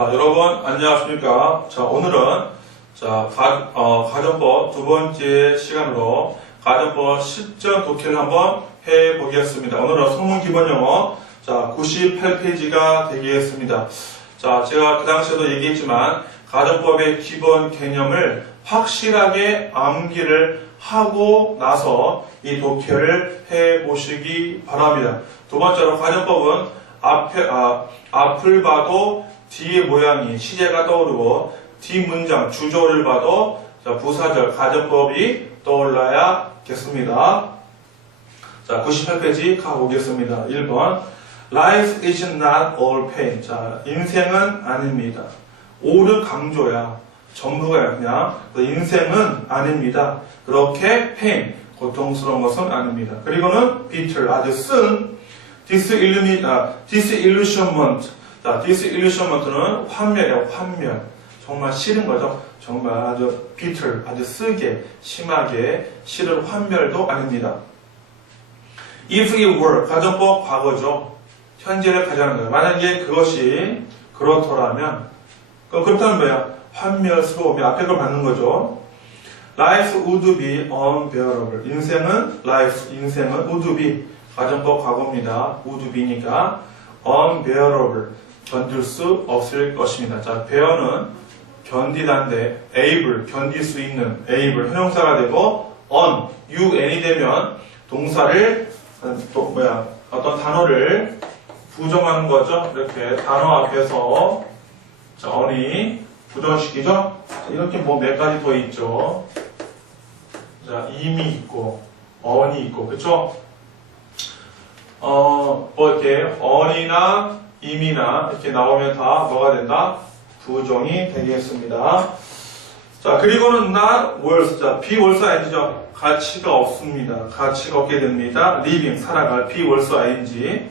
자, 여러분 안녕하십니까? 자 오늘은 자 가, 어, 가정법 두 번째 시간으로 가정법 10전 독해를 한번 해 보겠습니다. 오늘은 성문 기본 영어 자 98페이지가 되겠습니다. 자 제가 그 당시에도 얘기했지만 가정법의 기본 개념을 확실하게 암기를 하고 나서 이 독해를 해 보시기 바랍니다. 두 번째로 가정법은 앞에 아, 앞을 봐도 뒤의 모양이 시제가 떠오르고 뒤 문장 주조를 봐도 자, 부사절 가정법이 떠올라야겠습니다. 자, 98페이지 가보겠습니다. 1번 Life is not all pain. 자, 인생은 아닙니다. all은 강조야. 전부가 그냥 그 인생은 아닙니다. 그렇게 pain, 고통스러운 것은 아닙니다. 그리고는 bitter, 아주 쓴 아, disillusionment. 자, disillusionment는 환멸이에요, 환멸. 정말 싫은 거죠. 정말 아주 bitter, 아주 쓰게, 심하게 싫은 환멸도 아닙니다. If it were, 가정법 과거죠. 현재를 가져가는 거예요. 만약에 그것이 그렇더라면, 그 그렇다면 뭐야? 환멸스러움이 앞에 걸 받는 거죠. Life would be unbearable. 인생은, life, 인생은 would be, 가정법 과거입니다. would be니까 unbearable. 견딜 수 없을 것입니다. 자, bear는 견디다인데 able, 견딜 수 있는 able, 형용사가 되고 on, un이 되면 동사를 또 뭐야 어떤 단어를 부정하는 거죠. 이렇게 단어 앞에서 자, on이 부정시키죠. 자, 이렇게 뭐 몇 가지 더 있죠. 자, 임이 있고 on이 있고 그쵸? 어, 뭐 이렇게 on이나 임이나 이렇게 나오면 다 뭐가 된다? 부정이 되겠습니다. 자, 그리고는 worth. 자, 비월수 ing죠. 가치가 없습니다. 가치가 없게 됩니다. living, 살아갈 비월수 ing.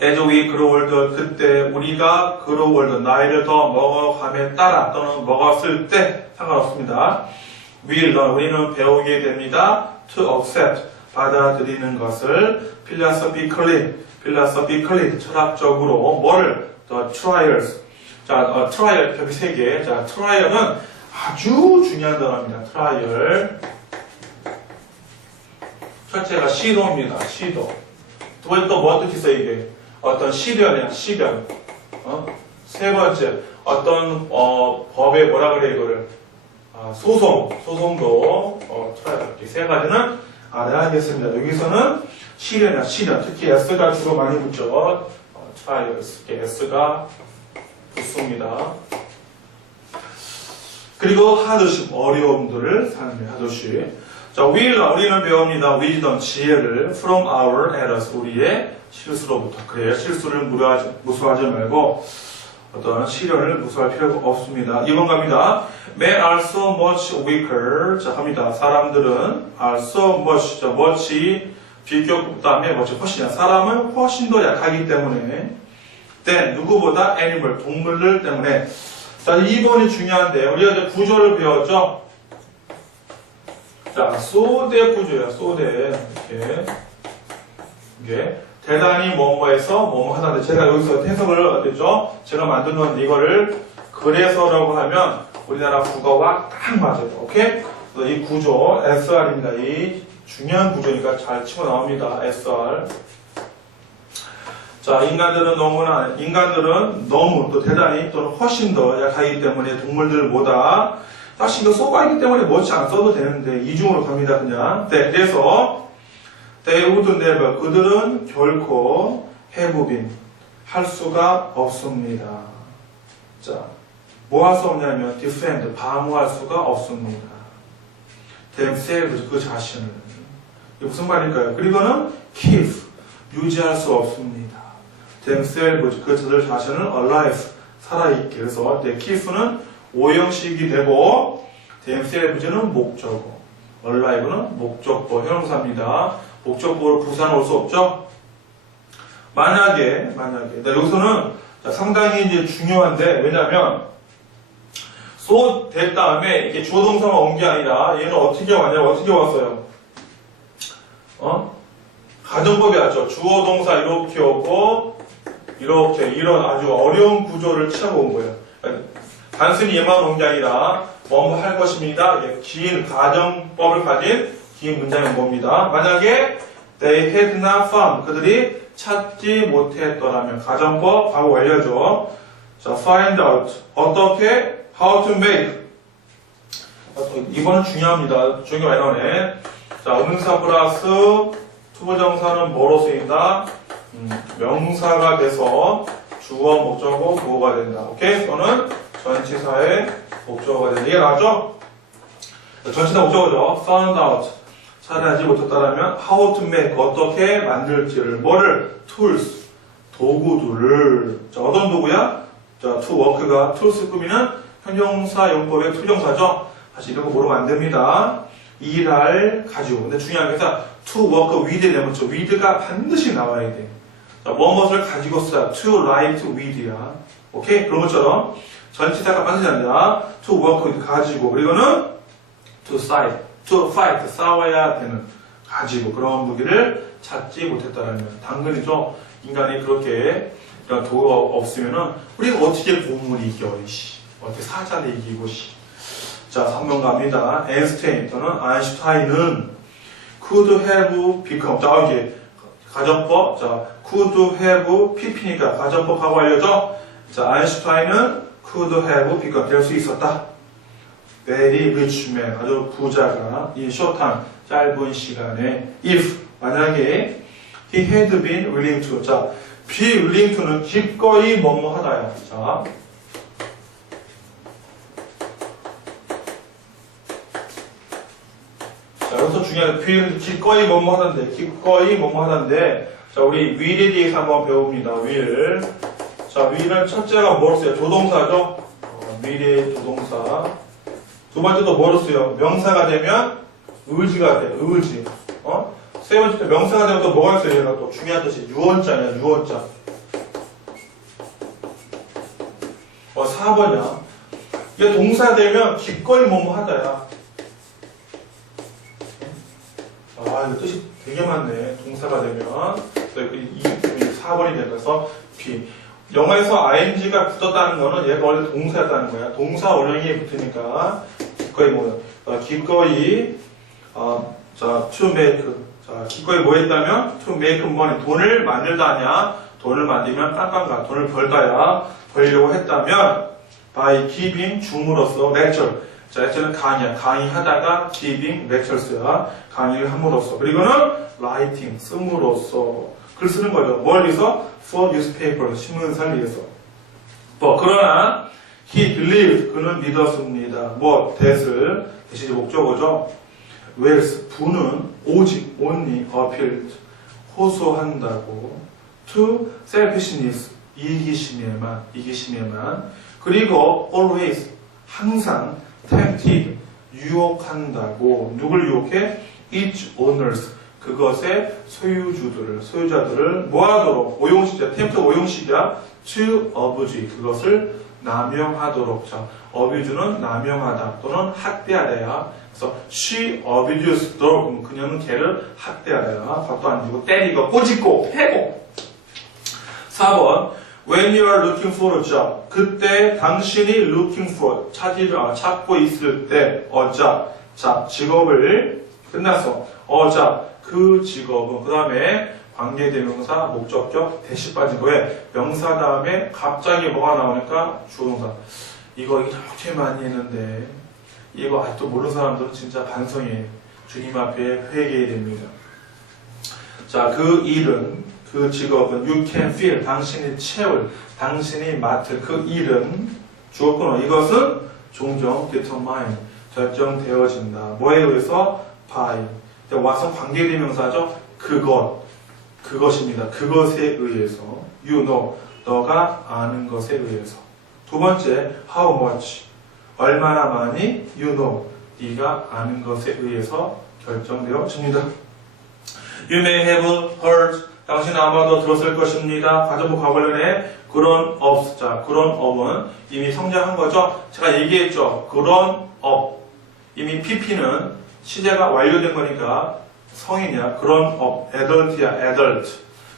as we grow older, 그때 우리가 grow older, 나이를 더 먹어감에 따라 또는 먹었을 때 상관없습니다. learn, 우리는 배우게 됩니다. to accept, 받아들이는 것을 philosophically, philosophically, 철학적으로 뭐를 the trials, 자, 어, 트라이얼 벽이 세 개. 자, 트라이얼은 아주 중요한 단어입니다. 트라이얼. 첫째가 시도입니다. 시도. 두 번째 또뭐 어떻게 써 이게? 어떤 시련이야, 시련. 어? 세 번째, 어떤 어, 법에 뭐라 그래 이거를? 아, 소송, 소송도 어, 트라이얼. 이렇게 세 가지는 알아야겠습니다. 여기서는 시련이야, 시련. 특히 S가 주로 많이 붙죠. 어, 트라이얼. S가 붙습니다. 그리고 하드십, 어려움들을 사는 하드십. 자, will, 우리는 배웁니다. wisdom, 지혜를 from our errors, 우리의 실수로부터. 그래요. 실수를 무료하지, 무수하지 말고 어떤 시련을 무수할 필요가 없습니다. 2번 갑니다. Men are so much weaker. 자, 갑니다. 사람들은 are so much, 자, much, 비교 다음에 much, 훨씬, 사람은 훨씬 더 약하기 때문에 때 누구보다 애니멀 동물들 때문에. 자 2번이 중요한데 우리가 이제 구조를 배웠죠? 자 소대 구조야 소대. 이렇게. 이게 대단히 뭐뭐해서 뭐뭐 하다는데 제가 여기서 해석을 어땠죠? 제가 만든 건 이거를 그래서라고 하면 우리나라 국어와 딱 맞아요. 오케이? 이 구조 SR입니다. 이 중요한 구조니까 잘 치고 나옵니다 SR 자, 인간들은 너무나, 인간들은 너무 또 대단히 또는 훨씬 더 약하기 때문에 동물들보다 사실 이거 쏘가 있기 때문에 멋지 안 써도 되는데 이중으로 갑니다, 그냥. 네, 그래서 they would never, 그들은 결코 해부빈, 할 수가 없습니다. 자, 뭐 할 수 없냐면 defend, 방어할 수가 없습니다. themselves, 그 자신을. 이게 무슨 말일까요? 그리고는 keep, 유지할 수 없습니다. themselves 그 저들 자신을 alive 살아있게 그래서 내 keep는 오형식이 되고 themselves는 목적어 alive는 목적어 형용사입니다. 목적어로 부사는 올수 없죠. 만약에 만약에 네, 여기서는 자, 상당히 이제 중요한데 so 된 다음에 이게 주어 동사만 온 게 아니라 얘는 어떻게 왔냐 어떻게 왔어요? 어? 가정법이 왔죠. 주어 동사 이렇게 오고 이렇게 이런 아주 어려운 구조를 취하고 온 거예요. 단순히 얘만 온 게 아니라 뭐할 것입니다. 긴 가정법을 가진 긴 문장이 온 겁니다. 만약에 they had not found 그들이 찾지 못했더라면 가정법 과거 완료죠. 자, find out 어떻게 how to make 이번은 중요합니다. 중요한 게 많이 나오네. 자, 응사 플러스 투부정사는 뭐로 쓰인다? 음, 명사가 돼서 주어, 목적어, 보호가 된다. 오케이? 또는 전치사의 목적어가 된다. 이게 나죠? 전치사 목적어죠. found out. 찾아내지 못했다라면 how to make. 어떻게 만들지를. 뭐를? tools. 도구들을. 자, 어떤 도구야? 자, to work가 tools 꾸미는 형용사 용법의 투정사죠. 사실 이런 거 모르면 안 됩니다. 일할 가지고. 근데 중요한 게 to work with 저 with가 반드시 나와야 돼. 자, 무엇을 가지고 쓰다. to write with야. 오케이? 그런 것처럼 전치사가 반드시 아니라 to work 가지고 그리고는 to fight, to fight 싸워야 되는 가지고 그런 무기를 찾지 못했다라면 당근이죠. 인간이 그렇게 도구가 없으면은 우리가 어떻게 보물이 이겨 이씨 어떻게 사자를 이기고 씨. 자 3번 갑니다. 엔스테인 또는 아인슈타인은 could have become 자 여기 가정법 자 could have pp니까 가정법하고 알려져 자 아인슈타인은 could have become 될 수 있었다. very rich man 아주 부자가 in short time 짧은 시간에 if 만약에 he had been willing to 자 be willing to는 기꺼이 뭐뭐 하다야 자 자, 여기서 중요한 be 기꺼이 뭐뭐 하던데 기꺼이 뭐뭐 하던데 자 우리 will에 대해서 한번 배웁니다 will 자 will은 첫째가 뭐로 써요 조동사죠 어, will의 조동사 두 번째도 뭐로 써요? 명사가 되면 의지가 돼, 의지. 어? 세 번째 명사가 되면 또 뭐가 있어요? 얘가 또 중요한 뜻이 유언자냐, 유언자. 어, 4번이야. 얘 동사 되면 기꺼이 뭐뭐 하다야. 아, 이거 뜻이 되게 많네. 동사가 되면. 그래서 이 4번이 되면서 B. 영어에서 ing가 붙었다는 거는 얘가 원래 동사였다는 거야. 동사 원형이 붙으니까 기꺼이 뭐, 어, 기꺼이, 어, 자, to make. 자, 기꺼이 뭐 했다면? to make money. 돈을 만들다냐? 돈을 만들면 깜깜가. 돈을 벌다야. 벌려고 했다면, by giving, 줌으로써, lecture. 자, lecture는 강의야. 강의하다가 giving, lectures야. 강의를 함으로써. 그리고는 writing, 씀으로써. 글 쓰는 거죠. 뭘 위해서? for newspaper, 신문사를 위해서. 뭐, 그러나, he believed, 그는 믿었습니다. 뭐, that을, 대신에 목적어죠. whereas, 부는 오직, only, appealed, 호소한다고. to selfishness, 이기심에만, 이기심에만. 그리고 always, 항상, tempted, 유혹한다고. 누굴 유혹해? each owners, 그것의 소유주들을, 소유자들을 뭐하도록, 오용식이야, 템트 오용식이야, to abuse, 그것을 남용하도록. 자, abuse는 남용하다 또는 학대하다야. 그래서 she abused 그럼 그녀는 걔를 학대하다야. 밥도 안 주고, 때리고, 꼬집고, 패고. 4번, when you are looking for a job, 그때 당신이 looking for, 찾으, 아, 찾고 있을 때, 어자, 자, 직업을 끝났어. 어자, 그 직업은 그 다음에 관계대명사, 목적격, 대시 빠진 거에 명사 다음에 갑자기 뭐가 나오니까 주동사. 이거 이렇게 많이 했는데 이거 아직도 모르는 사람들은 진짜 반성해. 주님 앞에 회개해야 됩니다. 자, 그 일은 그 직업은 you can feel 당신이 채울 당신이 맡을 그 일은 주었구나. 이것은 종종 determine 결정되어진다. 뭐에 의해서 by 와서 관계대명사죠. 그것, 그것입니다. 그것에 의해서. You know, 너가 아는 것에 의해서. 두 번째, how much, 얼마나 많이, you know, 네가 아는 것에 의해서 결정되어집니다. You may have heard, 당신은 아마도 들었을 것입니다. 가정부 관련해 그런 of, 자, 그런 of은 이미 성장한 거죠. 제가 얘기했죠. 그런 of. 이미 pp는 시제가 완료된 거니까 성인이야. 그런 업, adult야, adult.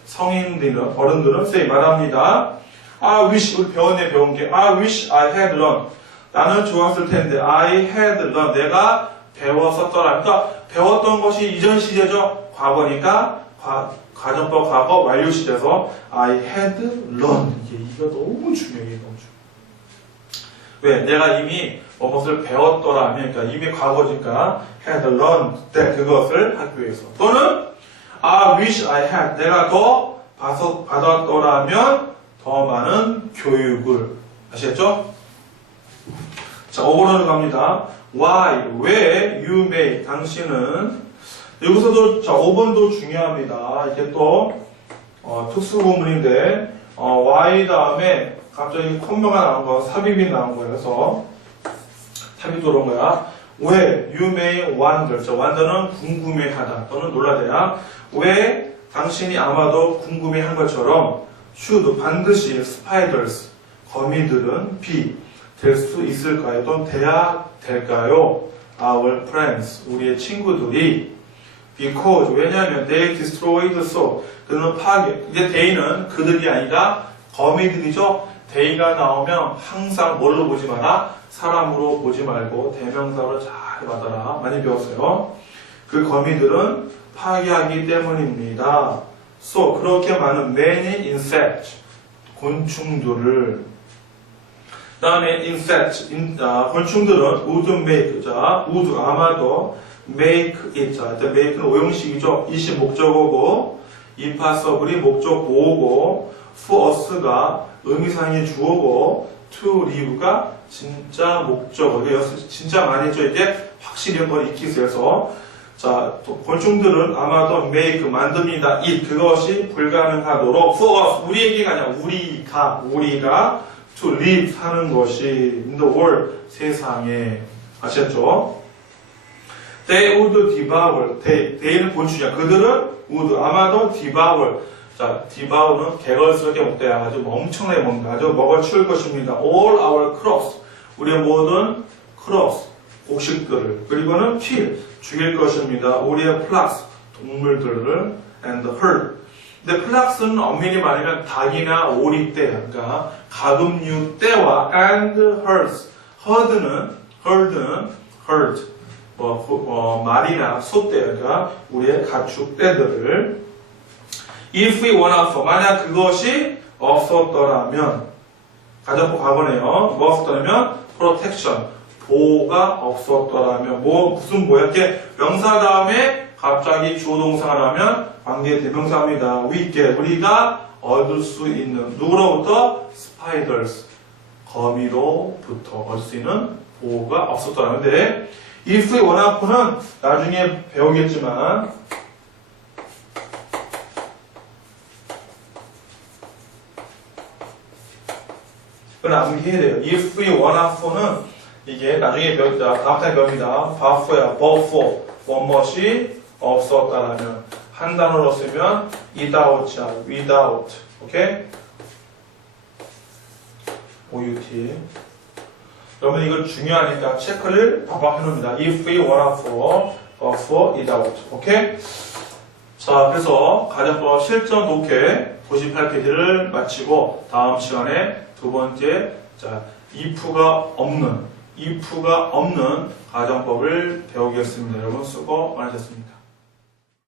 성인들은, 어른들은 say 말합니다. I wish, 우리 배원에 배운 게 I wish I had learned. 나는 좋았을 텐데 I had learned. 내가 배웠었더라. 그러니까 배웠던 것이 이전 시제죠. 과거니까 과, 가정법 과거 완료 시제에서 I had learned. 이게 이거 너무 중요해. 이게 너무 중요해. 왜? 내가 이미 무엇을 배웠더라. 그러니까 이미 과거니까 had learned 때 그것을 학교에서. 또는 I wish I had. 내가 더 받았- 받았더라면 더 많은 교육을. 아시겠죠? 자, 5번으로 갑니다. Why? 왜? You may. 당신은. 여기서도, 자, 5번도 중요합니다. 이게 또, 어, 특수구문인데, 어, why 다음에 갑자기 콤마가 나온 거, 삽입이 나온. 그래서, 삽입 들어온 거야. 왜? You may wonder. 자, wonder는 궁금해하다 또는 놀라대야. 왜 당신이 아마도 궁금해한 것처럼 should 반드시 spiders 거미들은 be 될 수 있을까요? 또는 돼야 될까요? Our friends 우리의 친구들이 because 왜냐하면 they destroyed so 그는 파괴. 이제 they는 그들이 아니라 거미들이죠. they가 나오면 항상 뭘로 보지 마라? 사람으로 보지 말고 대명사로 잘 받아라. 많이 배웠어요. 그 거미들은 파괴하기 때문입니다. So 그렇게 많은 many insects 곤충들을. 다음에 insect 인- 아, 곤충들은 would make 자. would 아마도 make it 자 일단 make는 오형식이죠. 이시 목적어고 impossible이 목적 보호고 for us가 의미상의 주어고 to live가 진짜 목적어 이게 여기서 진짜 많이 했죠. 이게 확실히 한번 익히세요. 자, 또 곤충들은 아마도 make 만듭니다. it 그것이 불가능하도록 for us 우리에게가 아니라 우리가 우리가 to live 사는 것이 in the world 세상에 아셨죠? They would devour. They, they는 곤충이야. 그들은 would 아마도 devour. 자, devour는 개걸스럽게 먹대야. 아주 엄청나게 먹는다. 아주 먹어 치울 것입니다. All our crops. 우리의 모든 crops. 곡식들을. 그리고는 kill. 죽일 것입니다. 우리의 flocks. 동물들을 and herd. 근데 플락스는 엄밀히 말하면 닭이나 오리 떼, 그러니까 가금류 떼와 and herds. herd는 herd는 herd. 뭐, 고- 어, 말이나 소떼, 그러니까 우리의 가축 떼들을. If we want to 만약 그것이 없었더라면 가정법 과거네요. 뭐 없었더라면? protection. 보호가 없었더라면. 뭐 무슨 뭐야? 이렇게 명사 다음에 갑자기 나면 관계 대명사입니다. get 우리가 얻을 수 있는. 누구로부터? spiders. 거미로부터 얻을 수 있는 보호가 없었더라면. 근데 if we want to는 나중에 배우겠지만 그건 암기해야 돼요. if we want to는 이게 나중에 배우, 자, 다음 타임 배웁니다. 버프야, 버프. 뭐뭇이 없었다라면. 한 단어로 쓰면 without이야, without. 오케이? OUT. 여러분 이거 중요하니까 체크를 바박 해놓습니다. if we want for, for, without. 오케이? 자, 그래서 가정법 실전 독해 98페이지를 마치고 다음 시간에 두 번째, 자, if가 없는, if가 없는 가정법을 배우겠습니다. 여러분 수고 많으셨습니다.